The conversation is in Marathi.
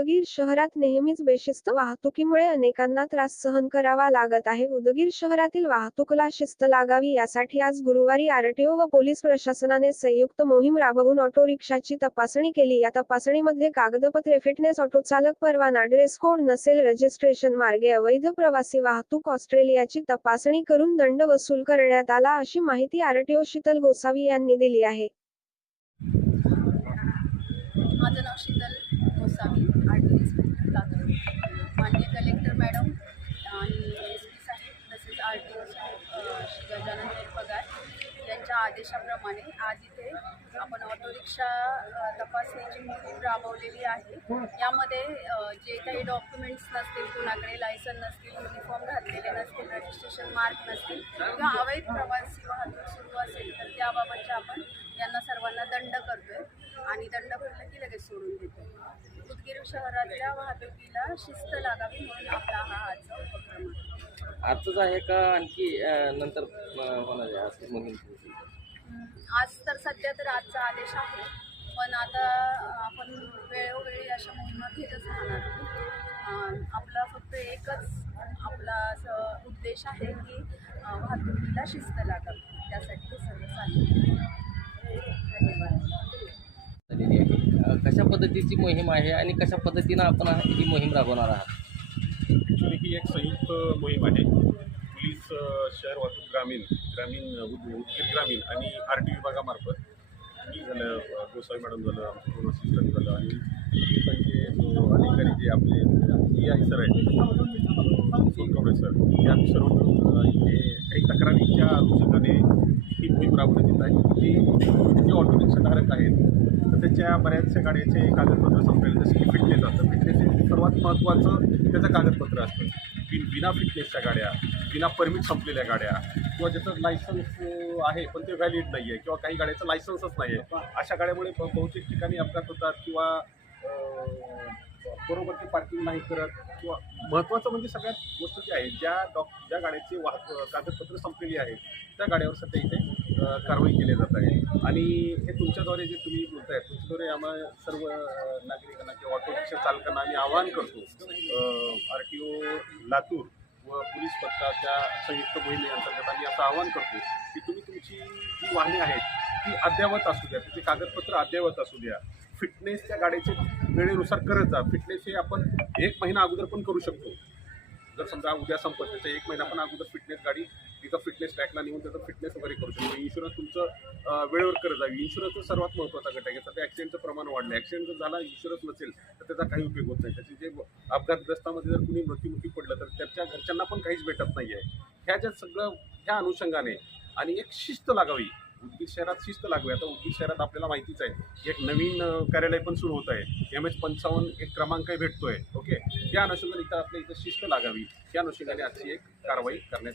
उदगीर शहरात नेहमीच बेशिस्त वाहतुकीमुळे अनेकांना त्रास सहन करावा लागत आहे. उदगीर शहरातील वाहतुकीला शिस्त लागावी यासाठी आज गुरुवारी आरटीओ व पोलीस प्रशासनाने संयुक्त मोहीम राबवून ऑटो रिक्षाची तपासणी केली. या तपासणीमध्ये कागदपत्रे फिटनेस ऑटो चालक परवाना ड्रेस कोड नसेल रजिस्ट्रेशन मार्गे अवैध प्रवासी वाहतूक ऑस्ट्रेलियाची तपासणी करून दंड वसूल करण्यात आला अशी माहिती आरटीओ शीतल गोसावी यांनी दिली आहे. माझं नाव Shital Gosavi. R T inspector Latur माननीय कलेक्टर मॅडम आणि एस पी साहेब तसेच आर टी ओ साहेब श्री गजानन पगार यांच्या आदेशाप्रमाणे आज इथे आपण ऑटो रिक्षा तपासणीची मोहीम राबवलेली आहे. यामध्ये जे काही डॉक्युमेंट्स नसतील कुणाकडे लायसन नसतील युनिफॉर्म घातलेले नसतील रजिस्ट्रेशन मार्क नसतील किंवा अवैध प्रवासी वाहतूक सुरू असेल तर त्याबाबतच्या आपण यांना सर्वांना दंड करतोय. आणि दंड भरला की लगेच सोडून देतो. उदगीर शहरातल्या वाहतुकीला शिस्त लागावी म्हणून आपला हा आजचा उपक्रम आहे. आजच आहे का आणखी नंतर होणार आहे आज तर सध्या तर आजचा आदेश आहे. पण आता आपण वेळोवेळी अशा मोहिमा घेतच राहणार आपला फक्त एकच आपला असं उद्देश आहे की वाहतुकीला शिस्त लागावी. त्यासाठी हे सर्व चालू आहे. धन्यवाद. कशा पद्धतीची मोहीम आहे आणि कशा पद्धतीनं आपण ही मोहीम राबवणार आहात? ॲक्च्युली ही एक संयुक्त मोहीम आहे. पोलीस शहर वाहतूक ग्रामीण ग्रामीण उदगीर ग्रामीण आणि आर टी विभागामार्फत मी झालं गोसावी मॅडम झालं आमचं दोन असिस्टंट झालं आणि पोलिसांचे अधिकारी जे आपले ई आय सर आहेत सोनकवडे सर या सर्व इथे काही तक्रारीच्या अनुषंगाने ही मोहीम राबवण्यात येत आहे. ती जे ऑटो रिक्षाधारक आहेत तर त्याच्या बऱ्याचशा गाड्याचे कागदपत्र संपलेले जसं की फिटनेस असतं फिटनेस हे सर्वात महत्त्वाचं त्याचं कागदपत्र असतं. बिन बिना फिटनेसच्या गाड्या बिना परमिट संपलेल्या गाड्या किंवा ज्याचं लायसन्स आहे पण ते व्हॅलिड नाही आहे किंवा काही गाड्याचं लायसन्सच नाही आहे अशा गाड्यामुळे बहुतेक ठिकाणी अपघात होतात किंवा बरोबर ते पार्किंग नाही करत. किंवा महत्त्वाचं म्हणजे सगळ्यात गोष्ट जी आहे ज्या डॉक ज्या गाड्याची वाहतूक कागदपत्र संपलेली आहेत त्या गाड्यावर सध्या इथे कारवाई केली जात आहे. आणि हे तुमच्याद्वारे जे तुम्ही बोलताय तुमच्याद्वारे आम्हाला सर्व नागरिकांना किंवा ऑटो रिक्षा चालकांना आम्ही आवाहन करतो. आर टी ओ लातूर व पोलीस पथकाच्या संयुक्त मोहिमेअंतर्गत आम्ही असं आवाहन करतो की तुम्ही तुमची जी वाहने आहेत ती अद्ययावत असू द्या. तिचे कागदपत्र अद्ययावत असू द्या. फिटनेस त्या गाडीचे वेळेनुसार करत जा. फिटनेस हे आपण एक महिना अगोदर पण करू शकतो. जर समजा उद्या संपत एक महिना पण अगोदर फिटनेस गाडी तिथं फिटनेस ट्रॅकला नेऊन त्याचा फिटनेस वगैरे करू शकतो. इन्शुरन्स तुमचं वेळेवर करत जावी. इन्शुरन्सचं सर्वात महत्त्वाचा घटक आहे. सध्या ॲक्सिडेंटचं प्रमाण वाढलं ॲक्सिडेंट जर झाला इन्शुरन्स नसेल तर त्याचा काही उपयोग होत नाही. त्याचे जे अपघातग्रस्तामध्ये जर कुणी मृत्युमुखी पडलं तर त्याच्या घरच्यांना पण काहीच भेटत नाही आहे ह्या ज्या सगळं ह्या अनुषंगाने आणि एक शिस्त लागावी. उदगीर शहरात शिस्त लागवी. आता उदगीर शहरात आपल्याला माहितीच आहे. एक नवीन कार्यालय पण सुरू होत आहे. एम एच पंचावन्न एक क्रमांकही भेटतोय. ओके त्या अनुषंगाने इथं आपल्या इथं शिस्त लागावी. या अनुषंगाने आजची एक कारवाई करण्यात